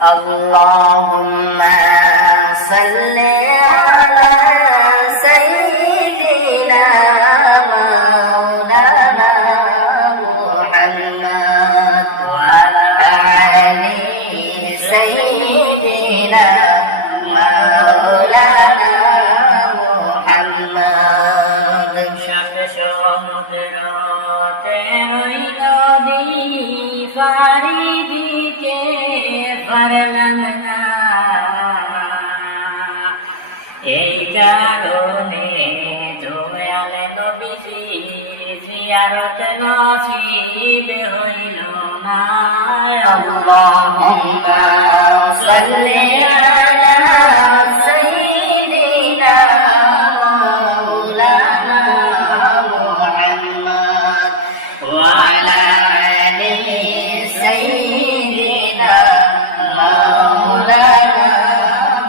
اللهم صل على سيدنا مولانا محمد وعلى آل سيدنا مولانا محمد شك شوقرات نبي فريدي के फरलना এই কারণে দয়াল নবীজি জিয়ারত নসিব হইল না আল্লাহুম্মা সাল্লি আলা সাইয়্যিদিনা মাওলানা মুহাম্মদ ওয়া আলা আলি সাইয়্যিদিনা মাওলানা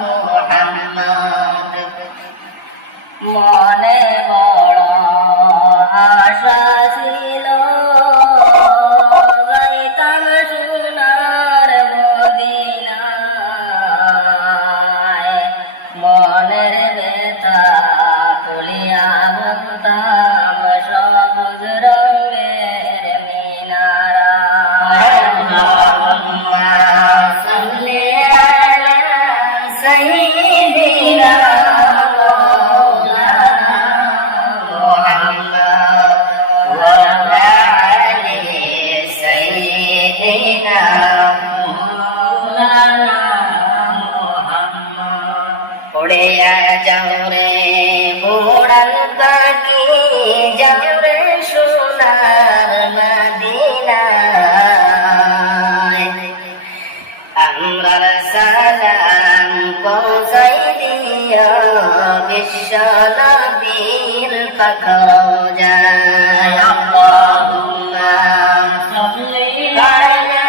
মুহাম্মদ মনে বড় আশা ছিল যাইতাম সোনার মদিনায় মনের ব্যথা তুলিয়া বলতাম সবুজ রঙের মিনারায় আল্লাহুম্মা সাল্লি আলা সাইয়্যিদিনা যাওরে মোড়াল বাকি যাওরে সোনার মদিনায় আমরার সালাম পৌঁছাই দিও বিশ্ব নবীর ফখর যায় আল্লাহুম্মা সাল্লি আলা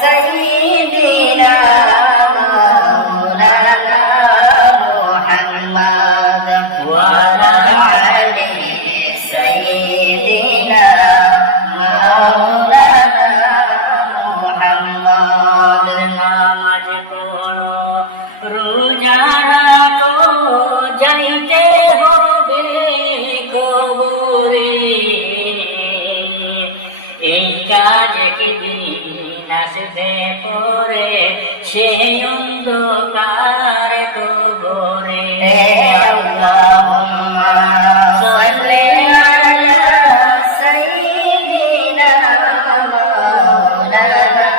সাইয়্যিদিনা সেই অন্ধকার কবরে আল্লাহুম্মা সাল্লি আলা সাইয়্যিদিনা মাওলানা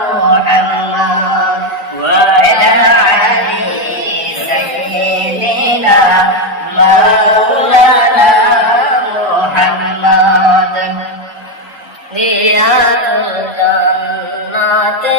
মুহাম্মদ ওয়া আলা আলি সাইয়্যিদিনা মাওলানা মুহাম্মদ নিয়াত জান্নাতে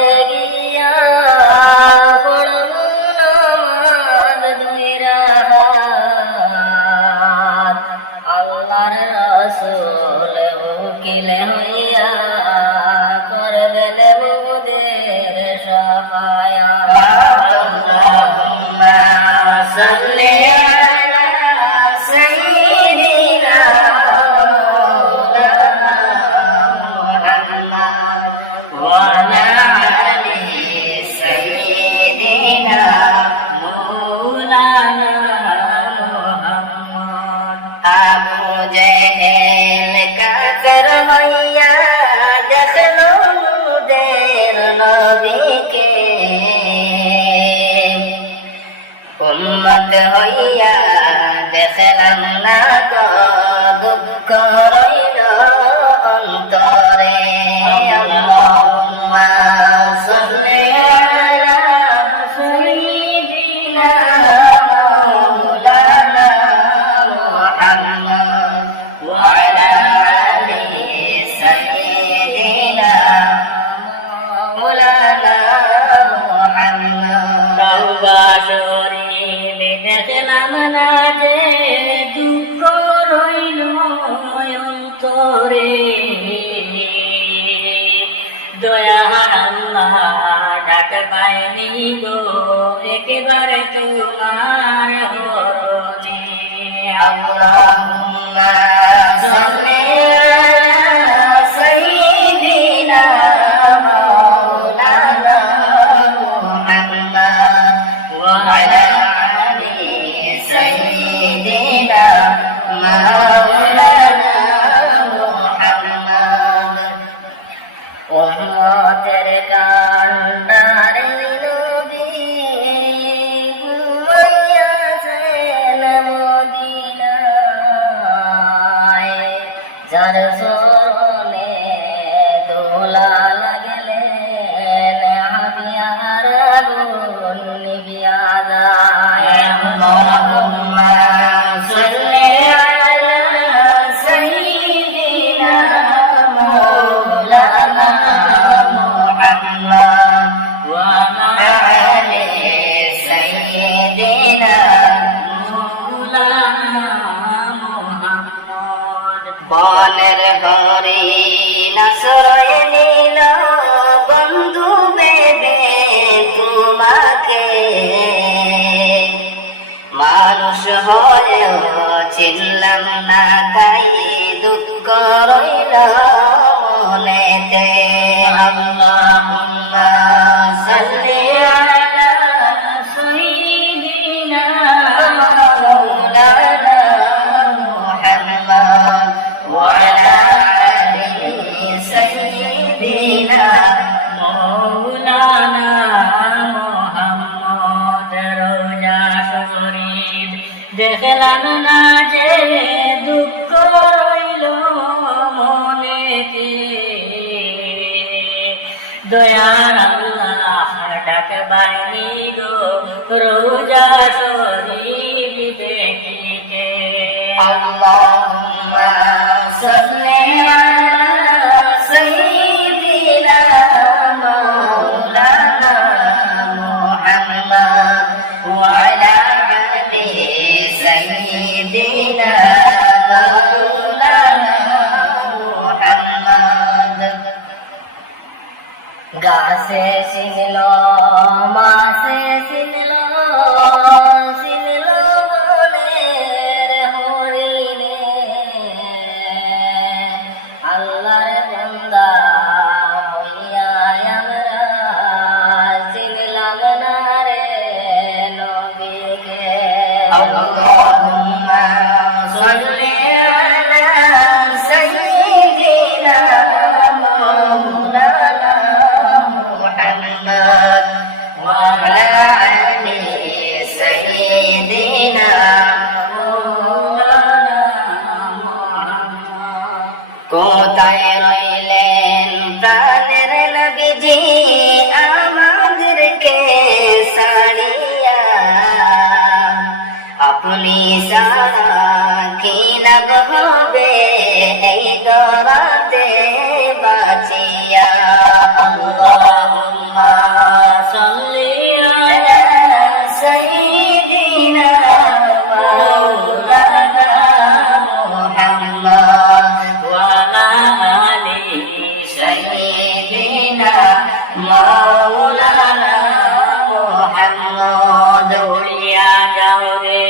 উম্মত হইয়া দেখলাম না তো দুঃখ রইল অন্তরে আল্লাহুম্মা সাল্লি আলা সাইয়্যিদিনা মাওলানা মুহাম্মদ ওয়া আলা আলি সাইয়্যিদিনা মাওলানা মুহাম্মদ দেখলাম না যে দুঃখ রইল অন্তরে দয়ার আল্লাহ ডাক পায়নি গো একেবারে তোমার হরণে আল্লাহুম্মা সাল্লি আলা সাইয়্যিদিনা মাওলানা রহমতের কান্ডারে নবী ঘুমাইয়াছেন মদিনায়, যার চরণে দোলা লাগলেন হাবিয়ার আগুন নিভিয়া যায়। আল্লাহুম্মা সাল্লি আলা সাইয়্যিদিনা মাওলানা মুহাম্মদ ওয়া আলা আলি সাইয়্যিদিনা মাওলানা মুহাম্মদ। বনের হরিণ আশ্রয় নিল বন্ধু বেদে তোমাকে, মানুষ হয়েও চিনলাম না তাই দুঃখ রইল মনেতে। আল্লাহুম্মা সাল্লি আলা সাইয়্যিদিনা মাওলানা মুহাম্মদ ওয়া আলা আলি সাইয়্যিদিনা মাওলানা মুহাম্মদ। রোজা শরীফ দেখলাম না যে দুঃখ রইল মনেতে, দয়ার আল্লাহ ডাক বাইনি গো রোজা শরীফ দেখিতে। আল্লাহুম্মা সাল্লি আলা সাইয়্যিদিনা মাওলানা মুহাম্মদ ওয়া আলা আলি সাইয়্যিদিনা মাওলানা মুহাম্মদ। গাছে চিনল মাছে চিনল চিনল বনের হরিণে, আল্লাহর বান্দা হইয়া আমরা চিনলাম না রে নবীকে। আল্লাহুম্মা সাল্লি আলা সাইয়্যিদিনা মাওলানা মুহাম্মদ ওয়া আলা আলি সাইয়্যিদিনা মাওলানা মুহাম্মদ। কোথায় রইলেন প্রাণের নবীজি আমাদেরকে ছাড়িয়া, আপনি সারা কি লাভ হবে এই দরাতে বাঁচিয়া। আল্লাহুম্মা সাল্লি আলা সাইয়্যিদিনা মাওলানা মুহাম্মদ ওয়া আলা আলি সাইয়্যিদিনা মাওলানা মুহাম্মদ। উড়িয়া যাও রে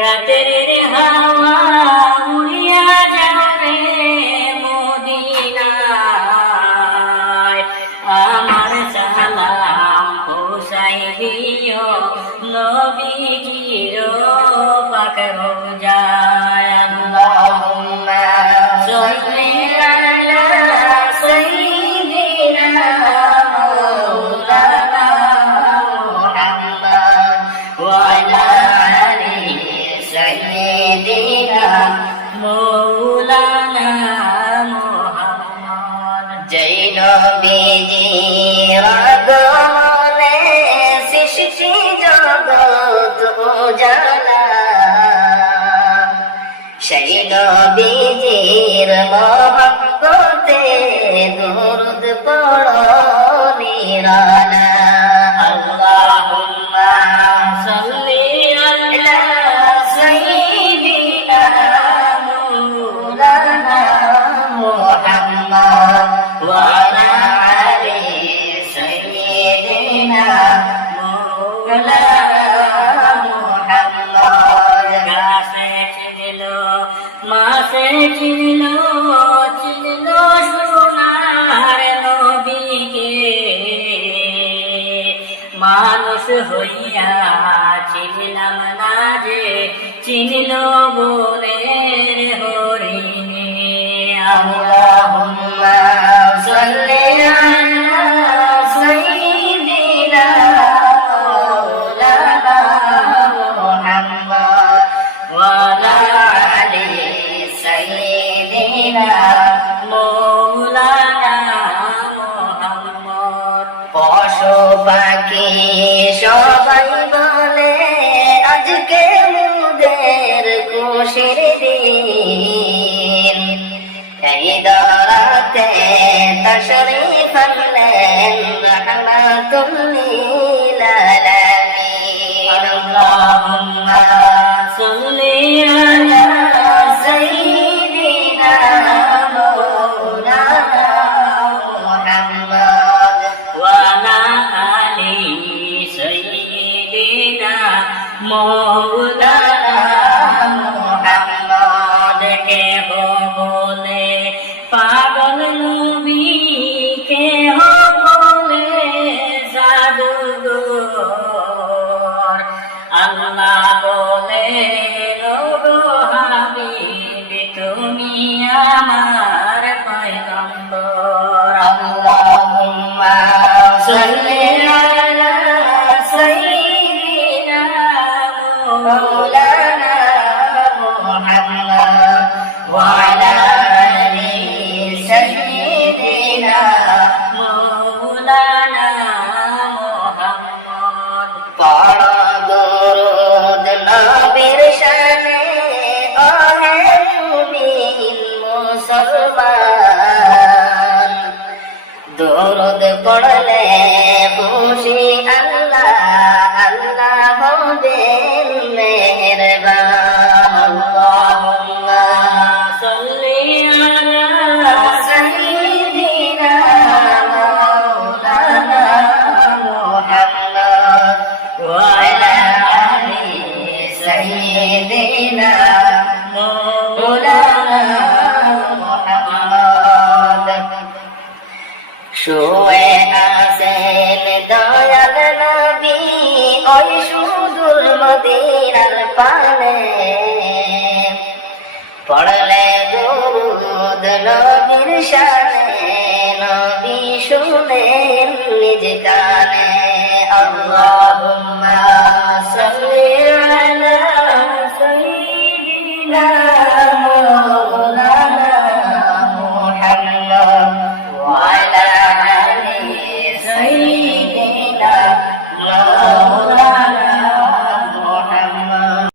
রাতের হাওয়া, উড়িয়া যাও রে মদিনায়, আমার সালাম পৌঁছাই দিও নবীজির পাক রোজায়। আল্লাহুম্মা সাল্লি আলা সাইয়্যিদিনা মাওলানা মুহাম্মদ ওয়া আলা আলি সাইয়্যিদিনা মাওলানা মুহাম্মদ। জয় নবীজির আগমনে সৃষ্টি জগৎ উজালা, সেই নবীজির মহব্বতে দুরূদ পড়ো নিরালা। আল্লাহুম্মা সাল্লি আলা সাইয়্যিদিনা মাওলানা মুহাম্মদ ওয়া আলা আলি সাইয়্যিদিনা মাওলানা মুহাম্মদ। গাছে চিনল মাছে চিনল চিনল সোনার নবীকে, মানুষ হইয়া চিনলাম না যে চিনল বনের হরিণে। আল্লাহুম্মা সাল্লি আলা পশু পাখি সবাই বলে আজকে মোদের খুশির দিন, এই দরাতে তশরীফ আনলেন রাহমাতুল লিল আলামিন। আল্লাহুম্মা সাল্লি আলা সাইয়্যিদিনা মাওলানা মুহাম্মদ ওয়া আলা আলি সাইয়্যিদিনা মাওলানা মুহাম্মদ। কে হো বলে পাগল নবী, কে হো বলে জাদুঘর, আল্লাহ বলে গো হাবিব তুমি আমার পয়গম্বর। আল্লাহুম্মা সাল্লি আলা সাইয়্যিদিনা মাওলানা মুহাম্মদ ওয়া আলা আলি সাইয়্যিদিনা মাওলানা মুহাম্মদ। পড়ো দুরূদ নবীর শানে ও হে মুমিন মুসলমান, দুরূদ পড়লে খুশি আল্লাহ আল্লাহ হবেন মেহেরবান। আল্লাহুম্মা সাল্লি আলা সাইয়্যিদিনা মাওলানা মুহাম্মদ ওয়া আলা আলি সাইয়্যিদিনা মাওলানা মুহাম্মদ। শুয়ে আছেন দয়াল নবী ওই সুদূর মদিনার পানে, পড়লে দুরূদ নবীর শানে নবী শুনেন নিজ কানে। আল্লাহুম্মা সাল্লি আলা সাইয়্যিদিনা মাওলানা মুহাম্মদ ওয়া আলা আলি সাইয়্যিদিনা